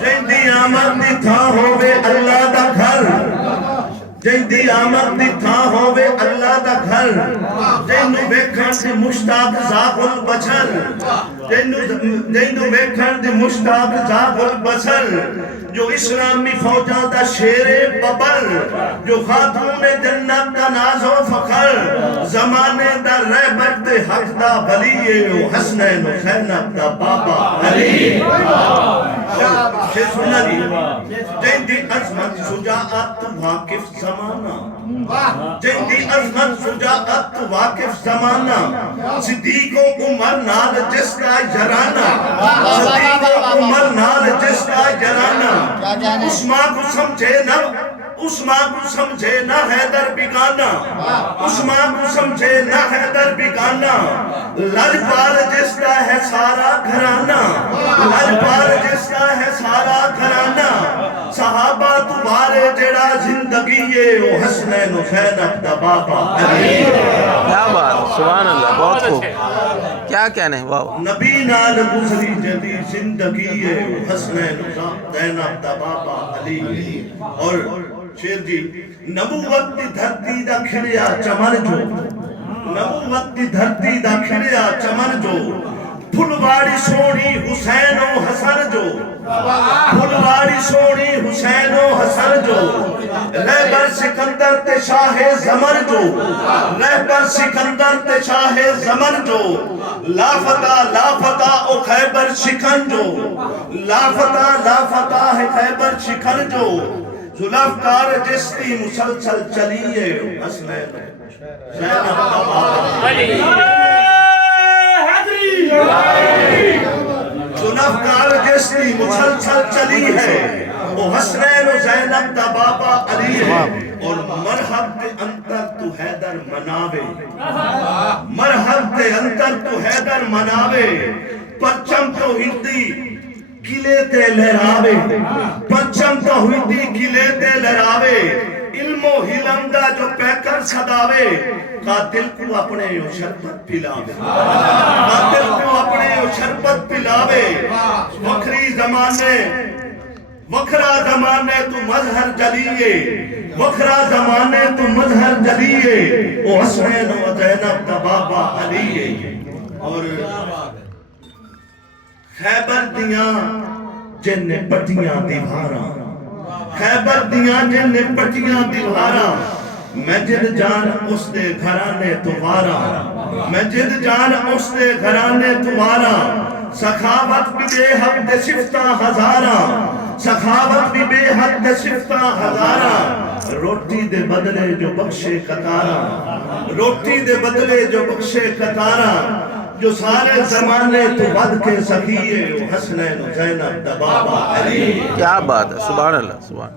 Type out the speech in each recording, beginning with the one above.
جیندی آمد دی تھا ہووے اللہ دا گھر جیندی آمد دی تھا ہووے اللہ دا گھر جینو ویکھن دی مشتاق زاغ البشر جینو ویکھن دی مشتاق زاغ البشر جو اسلامی فوجاں دا شیر ببر جو خاتون جنت دا ناز و فخر زمانے دا رہبر دے حق دا ولی او حسنین و زینب دا بابا علی شیر سننا دی جیندی عظمت شجاعت واقف زمانہ جیندی عظمت شجاعت واقف زمانہ صدیق و عمر نال جس کا جرانہ صدیق و عمر نال جس کا جرانہ عثمان کو سمجھے نہ حیدر بگانا عثمان کو سمجھے نہ حیدر بگانا لجپال جس کا ہے سارا گھرانہ لجپال جس کا ہے سارا گھرانہ صحابہ تمہارے جڑا زندگی ہے وہ حسنین و زینب دا بابا علی کیا بات سبحان اللہ بہت خوب کیا کہنے واو نبی نال گزری جدی زندگی ہے وہ حسنین و زینب دا بابا علی اور شیر جی نبوت دی دھرتی دا کھڑیا چمن جو نبوت دی دھرتی دا کھڑیا چمن جو پھلواری سونی حسین و حسن جو پھلواری سونی حسین و حسن جو رہبر سکندر تے شاہ زمن جو رہبر سکندر تے شاہ زمن جو لافتہ او خیبر شکن جو لافتہ ہے خیبر شکن جو ظلفکار جس کی مسلسل چلیے حسنین زینب دا بابا علی ظلفکار جس کی مسلسل چلی ہے وہ حسنین و زینب دا بابا علی ہے اور مرحب دے انتر تو حیدر مناوے مرحب دے انتر تو حیدر مناوے پرچم تو ہندی گلے تے لہراوے پرچم تو ہندی گلے تے لہراوے علم و حلم دا جو پیکر صداوے قاتل کو اپنے شربت پلاوے قاتل کو اپنے شربت پلاوے وکھرا زمانے تو مظہر جلیے وکھرا زمانے تو مظہر جلیے وہ حسنین و زینب دا بابا علی اور خیبر دیاں جن نے پٹیاں دیوارا خیبر دیاں جن نے پٹیاں دیوارا میں جد جان اس دے گھرانے تمہارا میں جد جان اس دے گھرانے تمہارا سخاوت بھی بے حد دے صفتہ ہزارہ سخاوت بھی بے حد دے صفتہ ہزارہ روٹی دے بدلے جو بخشے قطارہ روٹی دے بدلے جو بخشے قطارہ جو سارے زمانے تو بد کے سکیے حسنین و زینب دا بابا علی کیا بات ہے سبحان اللہ سبحان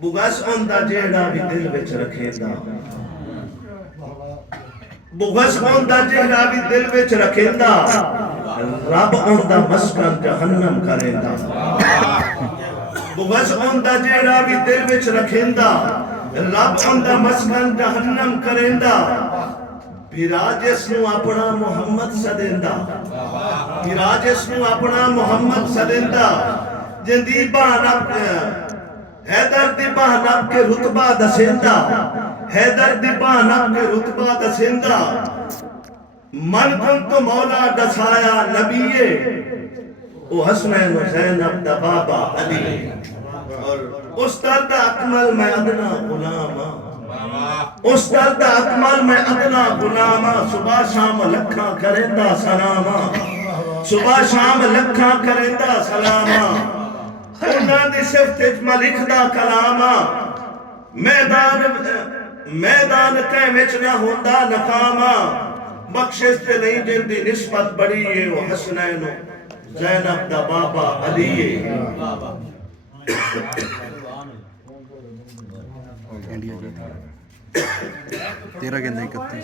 بغض اوندا جیڑا بھی دل وچ رکھے دا بغض اوندا جیڑا بھی دل وچ رکھے دا رب اوندا مسکن جہنم کرے دا بغض اوندا جیڑا بھی دل وچ رکھے دا رب اوندا مسکن جہنم کرے دا پیراجس نو اپنا محمد سدیندا پیراجس نو اپنا محمد سدیندا جندی بہانب حیدر دی بہانب کے رتبہ دسیندا حیدر دی بہانب کے رتبہ دسیندا من کن تو مولا دسایا نبیے او حسنین و زینب دا بابا علی اور استاد اکمل میں ادنا غلامہ استاد اکمل میں ادنا غلامہ صبح شام لکھاں کرندہ سلامہ صبح شام لکھاں کرندہ سلامہ انہاں دی صفت میں لکھدا کلامہ میدان کہیں وچ نہ ہوندا ناکامہ بخشش تے نہیں جن دی نسبت بڑی ہے وہ حسنین و زینب دا بابا علی ہے تیرہ کے نہیں کرتے